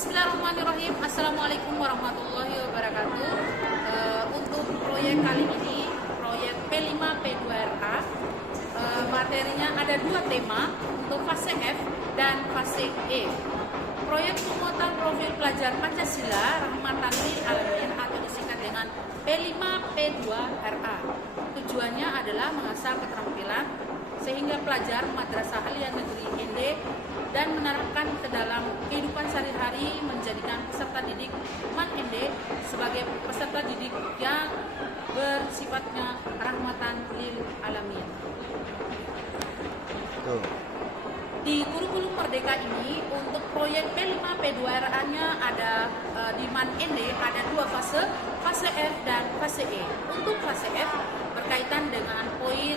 Bismillahirrahmanirrahim. Assalamualaikum warahmatullahi wabarakatuh. Untuk proyek kali ini, proyek P5P2RA, materinya ada dua tema untuk fase F dan fase E. Proyek penguatan profil pelajar Pancasila Rahmatan lil Alamin atau disingkat dengan P5P2RA. Tujuannya adalah mengasah keterampilan sehingga pelajar Madrasah Aliyah Negeri ND dan menerapkan ke dalam kehidupan sehari-hari, menjadikan peserta didik MAN ND sebagai peserta didik yang bersifatnya rahmatan lil alamin. Di kurikulum Merdeka ini untuk proyek P5P2RA-nya ada di MAN ND ada dua fase, fase F dan fase E. Untuk fase F berkaitan dengan poin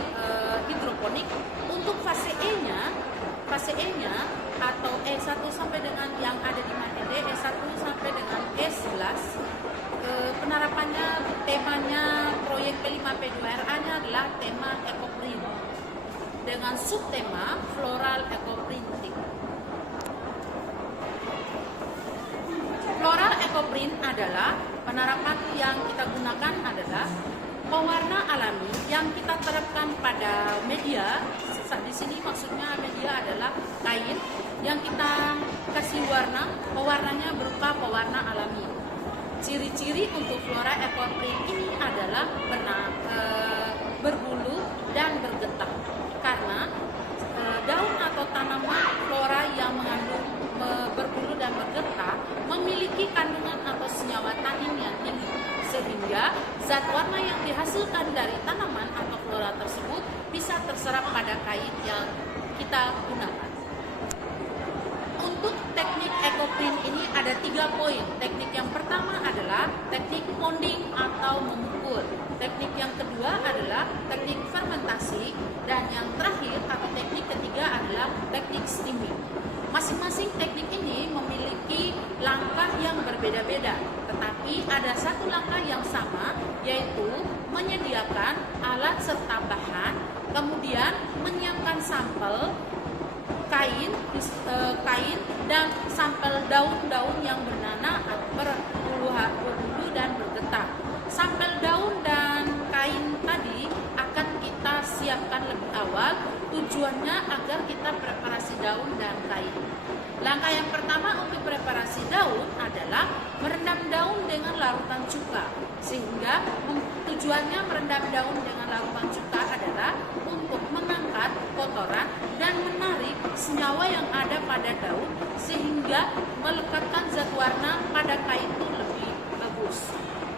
hidroponik. Untuk fase E-nya atau E1 sampai dengan yang ada di MAN ND, E1 sampai dengan E11, penerapannya, temanya proyek P5P2RA-nya adalah tema ekoprint dengan subtema floral ekoprinting. Floral ekoprint adalah penerapan yang kita gunakan adalah pewarna alami yang kita terapkan pada media. Di sini maksudnya media adalah kain yang kita kasih warna, pewarnanya berupa pewarna alami. Ciri-ciri untuk flora ekoprint ini adalah berbulu dan bergetah, karena daun atau tanaman flora yang mengandung berbulu dan bergetah memiliki kandungan atau senyawa tanin yang tinggi, sehingga zat warna yang dihasilkan dari tanaman atau flora tersebut bisa terserap pada kain yang kita gunakan. Untuk teknik ekoprint ini ada 3 poin. Teknik yang pertama adalah teknik ponding atau memukul. Teknik yang kedua adalah teknik fermentasi, dan yang terakhir atau teknik ketiga adalah teknik steaming. Masing-masing teknik ini memiliki langkah yang berbeda-beda, tetapi ada satu langkah yang sama, yaitu menyediakan alat serta bahan, kemudian menyiapkan sampel kain dan sampel daun-daun yang bernanah berbulu dan bergetah. Sampel daun dan kain tadi akan kita siapkan lebih awal, tujuannya agar kita preparasi daun dan kain. Langkah yang pertama untuk preparasi daun adalah merendam daun dengan larutan cuka, sehingga tujuannya merendam daun dengan larutan cuka adalah untuk mengangkat kotoran dan menarik senyawa yang ada pada daun sehingga melekatkan zat warna pada kain itu lebih bagus.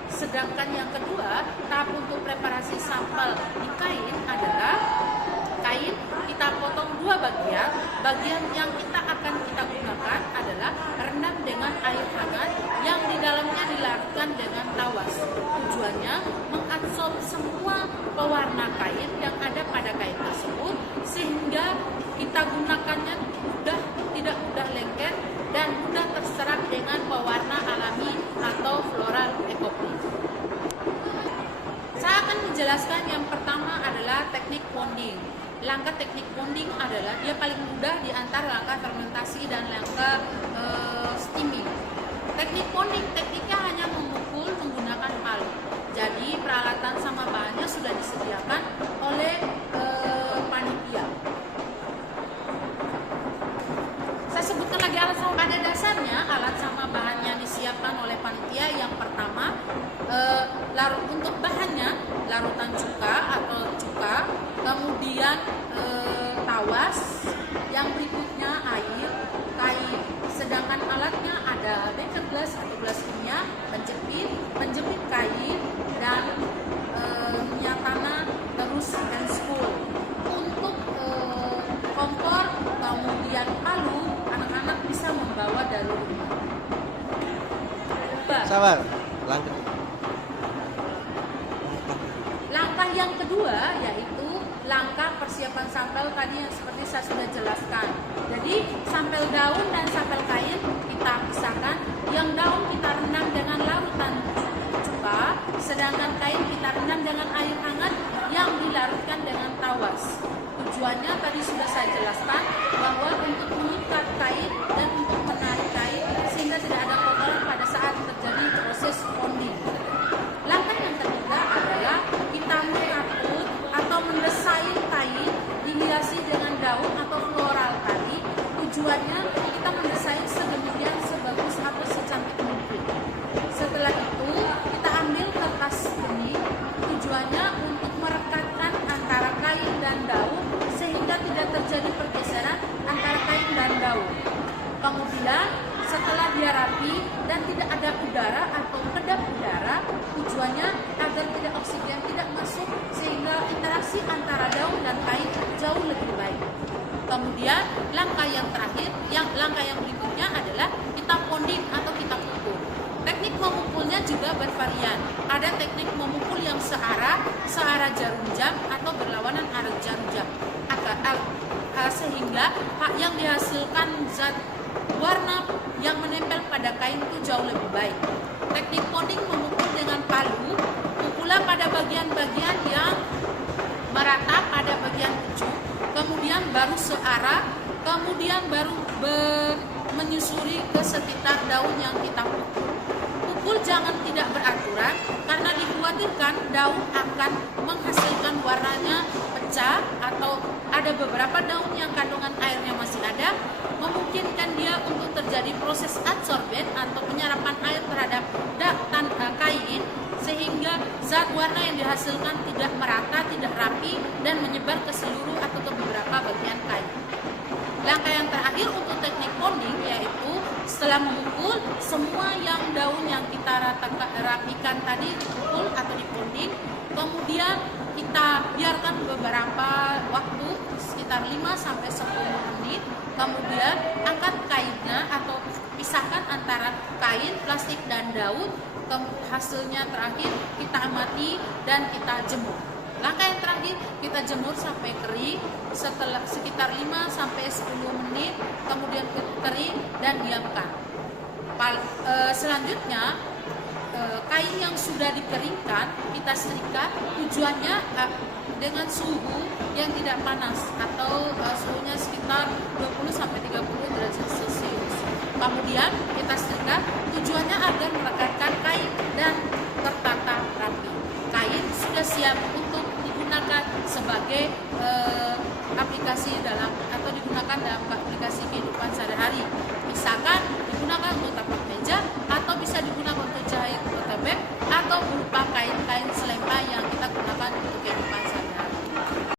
Sedangkan yang kedua, tahap untuk preparasi sampel di kain adalah kain kita potong dua bagian. Bagian yang kita gunakan adalah rendam dengan air hangat yang di dalamnya dilarutkan dengan tawas. Tujuannya mengabsorb semua pewarna kain yang ada pada kain tersebut sehingga kita gunakannya tidak mudah lengket dan mudah terserap dengan pewarna alami atau floral ekoprint. Saya akan menjelaskan yang pertama adalah teknik ponding. Langkah teknik ponding adalah dia paling mudah di antara langkah fermentasi dan langkah steaming. Teknik ponding tekniknya hanya memukul menggunakan palu. Jadi peralatan sama bahannya sudah disediakan oleh panitia. Saya sebutkan lagi alat sama. Pada dasarnya alat sama bahannya disiapkan oleh panitia. Yang pertama untuk bahannya larutan cuka atau cuka, kemudian tawas, yang berikutnya air, kain. Sedangkan alatnya ada beker gelas atau gelas kimia, penjepit kain, dan minyak tanah, terus hand spool. Untuk kompor, kemudian palu, anak-anak bisa membawa dari rumah. Sabar. Langkah yang kedua yaitu langkah persiapan sampel tadi yang seperti saya sudah jelaskan. Jadi sampel daun dan sampel kain kita pisahkan. Yang daun kita rendam dengan larutan cuka, sedangkan kain kita rendam dengan air hangat yang dilarutkan dengan tawas. Tujuannya tadi sudah saya jelaskan bahwa untuk mengikat kain dan untuk menarik kain sehingga tidak ada kotoran pada saat terjadi proses ponding. Langkah yang ketiga adalah kita mengaput atau mendesain kain dihiasi dengan daun atau floral tadi. Tujuannya kita mendesain sedemikian sebagus atau secantik mungkin. Setelah itu kita ambil kertas benih. Tujuannya untuk merekatkan antara kain dan daun sehingga tidak terjadi pergeseran antara kain dan daun. Kemudian setelah dia rapi dan tidak ada udara atau kedap udara, tujuannya agar tidak oksigen tidak masuk sehingga interaksi antara daun dan kain jauh lebih baik. Kemudian langkah yang terakhir, langkah yang berikutnya adalah kita ponding atau kita pukul. Teknik memukulnya juga bervarian. Ada teknik memukul yang searah jarum jam atau berlawanan arah jarum jam. Sehingga yang dihasilkan zat warna yang menempel pada kain itu jauh lebih baik. Teknik ponding memukul dengan palu, pukullah pada bagian-bagian yang merata pada bagian ujung, kemudian baru searah, kemudian baru menyusuri ke sekitar daun yang kita pukul. Pukul jangan tidak beraturan karena dikhawatirkan daun akan menghasilkan warnanya pecah atau ada beberapa daun yang kandungan airnya masih ada, memungkinkan dia untuk terjadi proses adsorben atau penyerapan air terhadap kain sehingga zat warna yang dihasilkan tidak merata, tidak rapi dan menyebar ke seluruh atau ke beberapa bagian kain. Langkah yang terakhir untuk teknik ponding yaitu setelah memukul semua yang daun yang kita rapikan tadi dipukul atau diponding, kemudian kita biarkan beberapa waktu sekitar 5-10 menit, kemudian angkat kainnya atau pisahkan antara kain, plastik dan daun. Hasilnya terakhir kita amati dan kita jemur. Langkah yang terakhir kita jemur sampai kering setelah sekitar 5-10 menit, kemudian kering dan diamkan. Selanjutnya kain yang sudah dikeringkan kita setrika, tujuannya dengan suhu yang tidak panas atau suhunya sekitar 20-30 derajat Celcius. Kemudian kita setrika, tujuannya agar merekatkan kain dan tertata rapi. Kain sudah siap untuk digunakan sebagai aplikasi atau digunakan dalam aplikasi kehidupan sehari-hari. Misalkan digunakan untuk tapak meja atau bisa digunakan untuk jahit tote bag atau berupa kain-kain selempang yang kita gunakan untuk kehidupan sehari-hari.